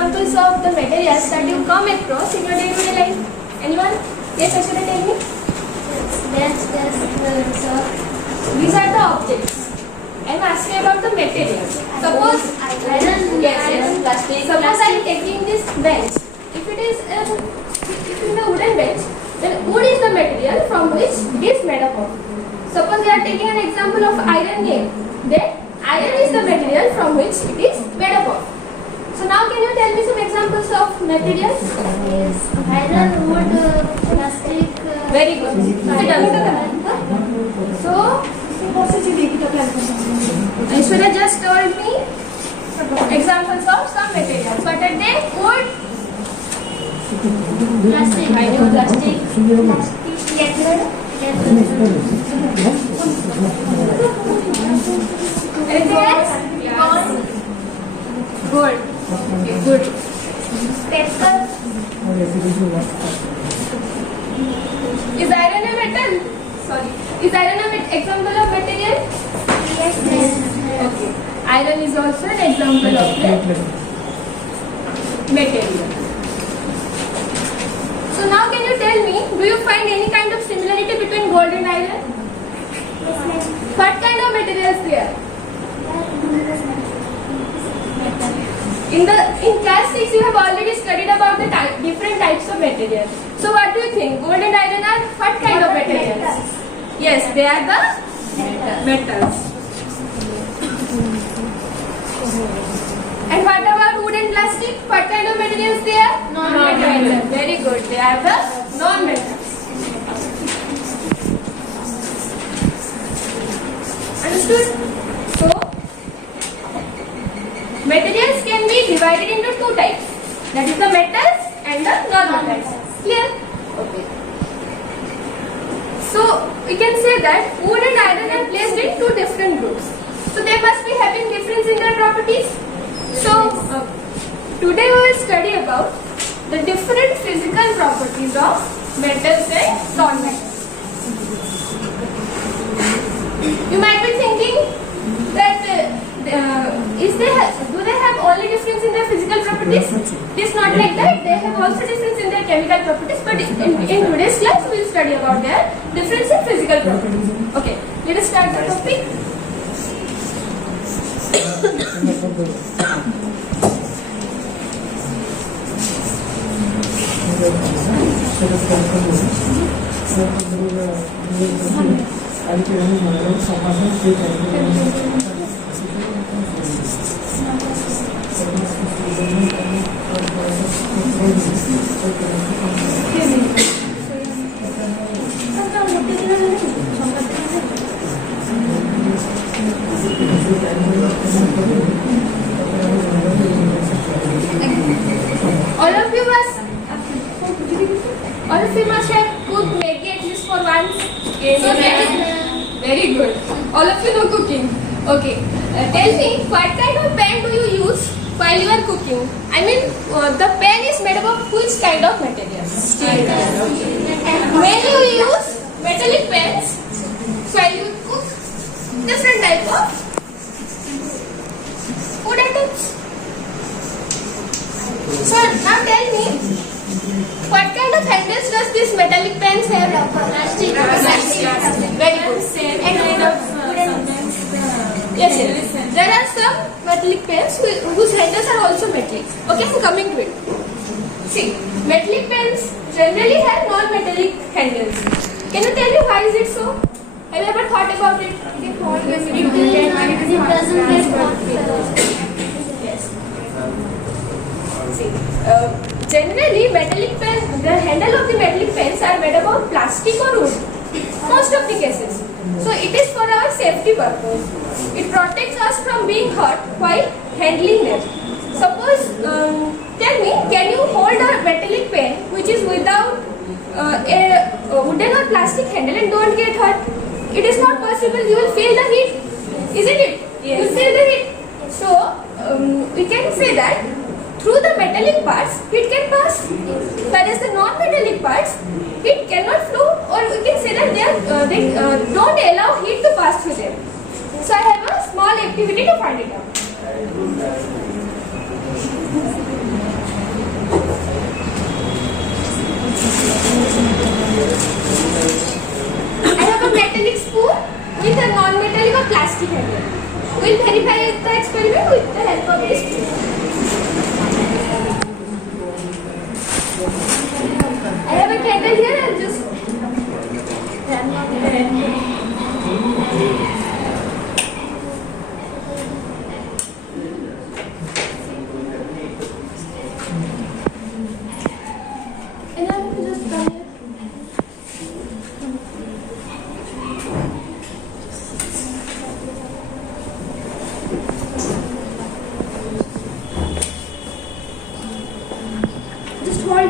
examples of the materials that you come across in your day-to-day life? Anyone? Yes, Ashwini, tell me. These are the objects. I am asking about the materials. Suppose iron, yes, plastic. Suppose I am taking this bench. If it is a wooden bench, then wood is the material from which it is made up of. Suppose we are taking an example of iron here. Then iron is the material from which it is made up of. So now can you tell me some examples of materials? Yes, iron, wood, plastic. Very good. So, Aishwarya just told me examples of some materials. What are they? Wood, Plastic. I know plastic, anything else? Yes. Gold. Okay, good. Paper. Is iron a metal? Sorry. Is iron an example of material? Yes. Okay. Iron is also an example of the material. So now can you tell me, do you find any kind of similarity between gold and iron? What kind of materials they are? In class 6 you have already studied about the different types of materials. So what do you think? Gold and iron are what kind of materials? Yes, they are the metals. And what about wood and plastic? What kind of materials they are? Non-metals. Very good. They are the non-metals. Understood? So, materials can be divided into two types. That is the metals and the non-metals. Clear? Okay. So, we can say that wood and iron are placed in two different groups. So, they must be having difference in their properties. So, today we will study about the different physical properties of metals and non-metals. You might be thinking that do they have only difference in their physical properties? It is not like that. They have also difference in their chemical properties. But in today's class, we will study about their difference in physical properties. Okay, let us start the topic. All of you must have cooked Maggi at least for once. Yes. So very good. All of you know cooking. Okay. Tell me, what kind of pan do you use while you are cooking? I mean, the pan is made up of which kind of material? Steel. When you use metallic pans while you cook different type of food items. So now tell me, what kind of handles does this metallic pans have? Plastic. Very good. And kind of yes. There are some metallic pans whose handles are also metallic. Okay, I'm coming to it. See, metallic pans generally have non-metallic handles. Can you tell me why is it so? Have you ever thought about it? It doesn't get hot. Yes. See, generally metallic pans, the handle of the metallic pans are made up of plastic or wood. Most of the cases. So it is for our safety purpose. It protects us from being hurt while handling them. Suppose, tell me, can you hold a metallic pen which is without a wooden or plastic handle and don't get hurt? It is not possible. You will feel the heat, isn't it? Yes. You will feel the heat. So we can say that through the metallic parts, heat can pass. Whereas the non-metallic parts, heat cannot flow, or we can say that they don't allow heat to pass through them. So I have a small activity to find it out.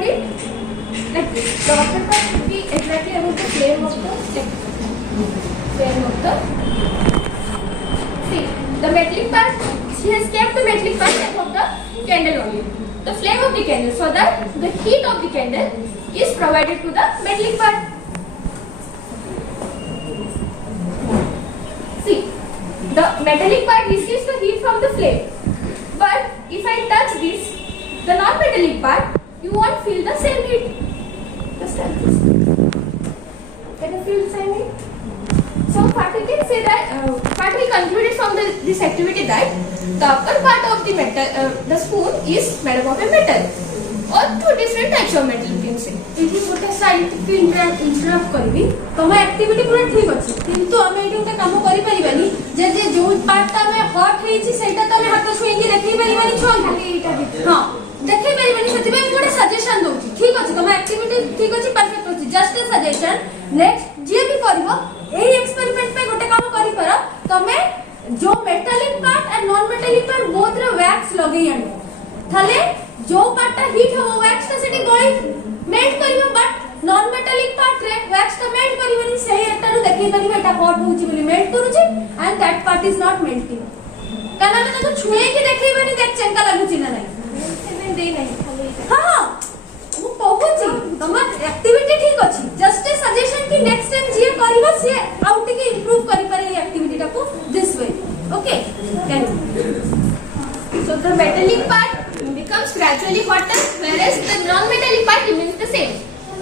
hold it like this. The upper part should be exactly above the flame of the See, the metallic part, she has kept the metallic part above the candle only. The flame of the candle, so that the heat of the candle is provided to the metallic part. See, the metallic part receives the heat from the flame. But if I touch this, the non-metallic part, you won't feel the same heat. Just like this. Can you feel the same heat? So what we can say that, what we concluded from this activity that the upper part of the metal, the spoon is made up of a metal or two different types of metal you can say. ଏଠି ଗୋଟେ scientific ଇଣ୍ଟରପ୍ଟ କରିବି ତମ activity ପୁରା ଠିକ ଅଛି କିନ୍ତୁ ଆମେ ଏଠି ଗୋଟେ କାମ କରିପାରିବାନି ଯେ ଯେ ଯୋଉ ପାର୍ଟଟା ଆମେ ହଟ୍ ହେଇଛି ସେଇଟା ତ ଆମେ ହାତ ଛୁଇଁକି ଦେଖେଇ ପାରିବାନି ଛୁଆଙ୍କୁ ହଁ ଦେଖେଇ ପାରିବାନି ସେଥିପାଇଁ ମୁଁ ଗୋଟେ ସଜେସନ ଦଉଛି ଠିକ ଅଛି ତମ ଆକ୍ଟିଭିଟି ଠିକ ଅଛି ପରଫେକ୍ଟ ଅଛି ଜଷ୍ଟ ଏ ସଜେସନ ନେକ୍ସଟ ଯିଏ ବି କରିବ ଏଇ ଏକ୍ସପେରିମେଣ୍ଟ ପାଇଁ ଗୋଟେ କାମ କରିପାର ତମେ जो metallic part and non metallic part both रे वैक्स लगेई आनो थाले जो पार्टटा हीट हो वैक्स ता सेठी गळी मेल्ट करिवो बट नॉन मेटालिक पार्ट रे वैक्स ता मेल्ट करिवनी सेही एटारु देखै परिबो एटा हॉट होउची बोली मेल्ट करूची and that part is not melting काना ना तो छुए की देखैबनी देख चेंका लागुची ना नहीं सेवन दे नहीं खाली हां मु कहूची तमर एक्टिविटी ठीक अछि जस्ट ए सजेशन कि नेक्स्ट टाइम जे करबो से आउट के इंप्रूव करि पारे ई एक्टिविटी टा को this way okay can So the metallic part becomes gradually hotter, whereas the non-metallic part remains the same.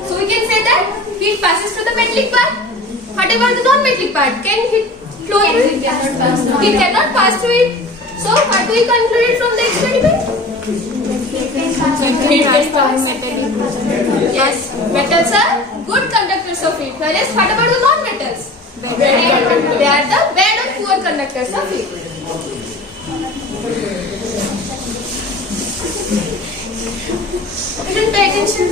So we can say that heat passes to the metallic part. What about the non-metallic part? Can heat flow through it? It cannot pass through it. So what we concluded from the experiment? Yes, metals are good conductors of heat, whereas what about the non-metals? They are the bad or poor conductors of heat. You didn't pay attention.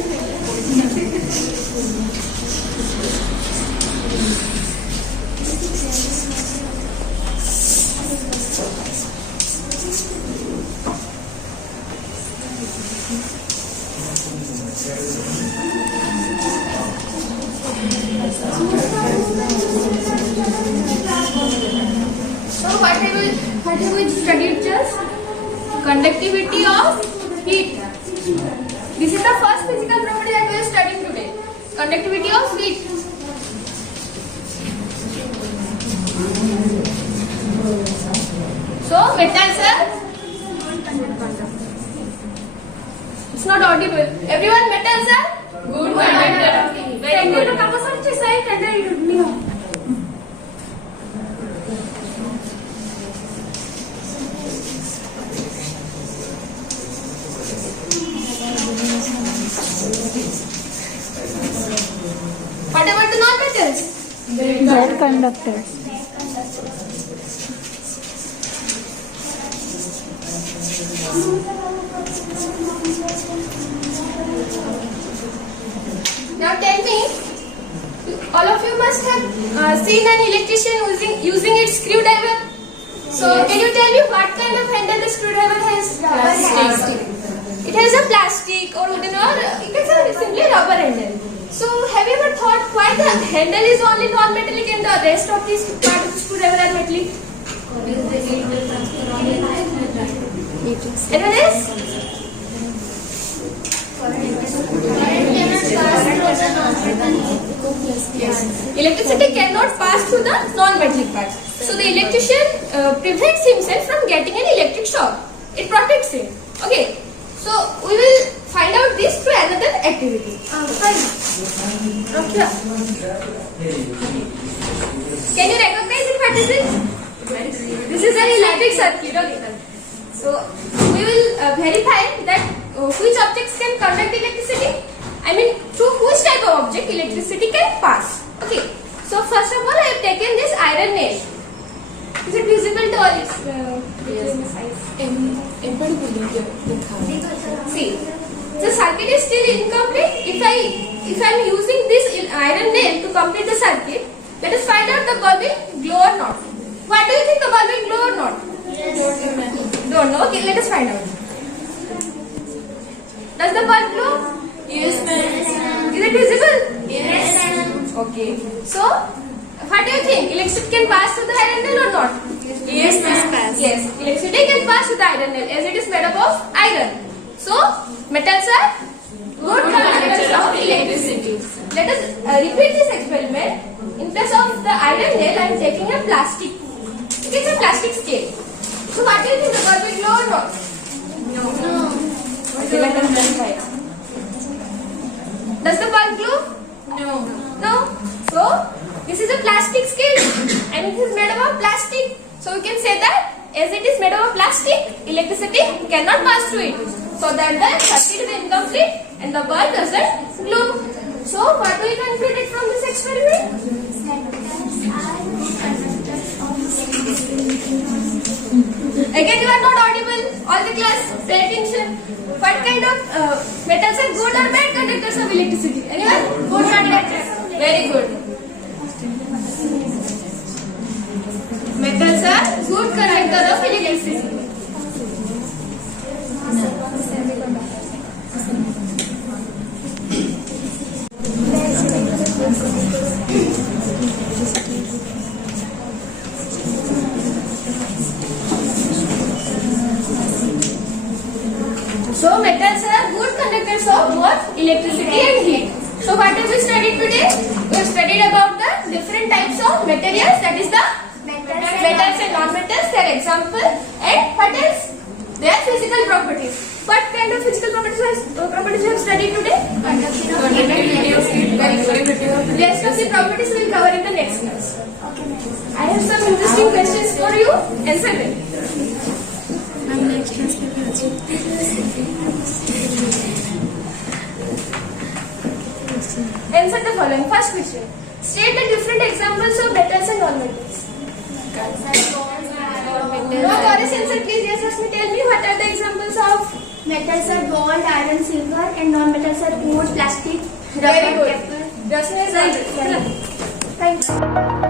So what have we studied just? Conductivity of heat. This is the first physical property that we are studying today. Conductivity of heat. So metals are it's not audible. Everyone, metals are good conductor. Very good. काम सरचे सही candle neo What about the non-metals? Bad conductors. Now tell me, all of you must have seen an electrician using its screwdriver. So can you tell me what kind of handle the screwdriver has? Plastic. It has a plastic or wooden or it has a simply rubber handle. So have you ever thought why the handle is only non-metallic and the rest of this part of the screwdriver are metallic? Anyone else? Yes. Electricity cannot pass through the non-metallic part. So the electrician prevents himself from getting an electric shock. It protects him. Okay. So we will find out this through another activity. Fine. Okay. Can you recognize it? What is it? This is an electric circuit. Okay. So we will verify that which objects can conduct electricity. I mean, through which type of object electricity can pass. Okay. So first of all, I have taken this iron nail. Is it visible to all? See, the circuit is still incomplete. If I am using this iron nail to complete the circuit, let us find out the bulb will glow or not. What do you think, the bulb will glow or not? Don't know. Okay, let us find out. Does the bulb glow? Yes, ma'am. Is it visible? Yes. Okay. So, what do you think? Electricity can pass through the iron nail or not? Yes, ma'am. Yes. Electricity can pass through the iron nail as it is made up of iron. So, metals are good conductors of electricity. Let us repeat this experiment. In place of the iron nail, I am taking a plastic. It is a plastic scale. So, what do you think? The bulb will glow or not? No. Okay, let us verify. Does the bulb glow? No. No. So, this is a plastic scale and it is made up of plastic. So, we can say that as it is made up of plastic, electricity cannot pass through it. So, that the circuit is incomplete and the bulb doesn't glow. So, what do we conclude from this experiment? Again, you are not audible. All the class, pay attention. What kind of metals are good or bad conductors of electricity? Anyone? Good conductors. Very good. Metals are good conductors of electricity. So metals are good conductors of both electricity and heat. So what have we studied today? We have studied about the different types of materials, that is the metals and non-metals, their example, and what else? Their physical properties. What kind of physical properties we have studied today? Very good. Rest of the properties we will cover in the next class. I have some interesting questions for you. Answer them. Answer the following. First question. State the different examples of metals and non-metals. No chorus answer, please. Yes, Rasmi, tell me what are the examples of Metals are gold, iron, silver, and non-metals are wood, plastic, Very rubber, good. paper. Rasmi is right. Thank you.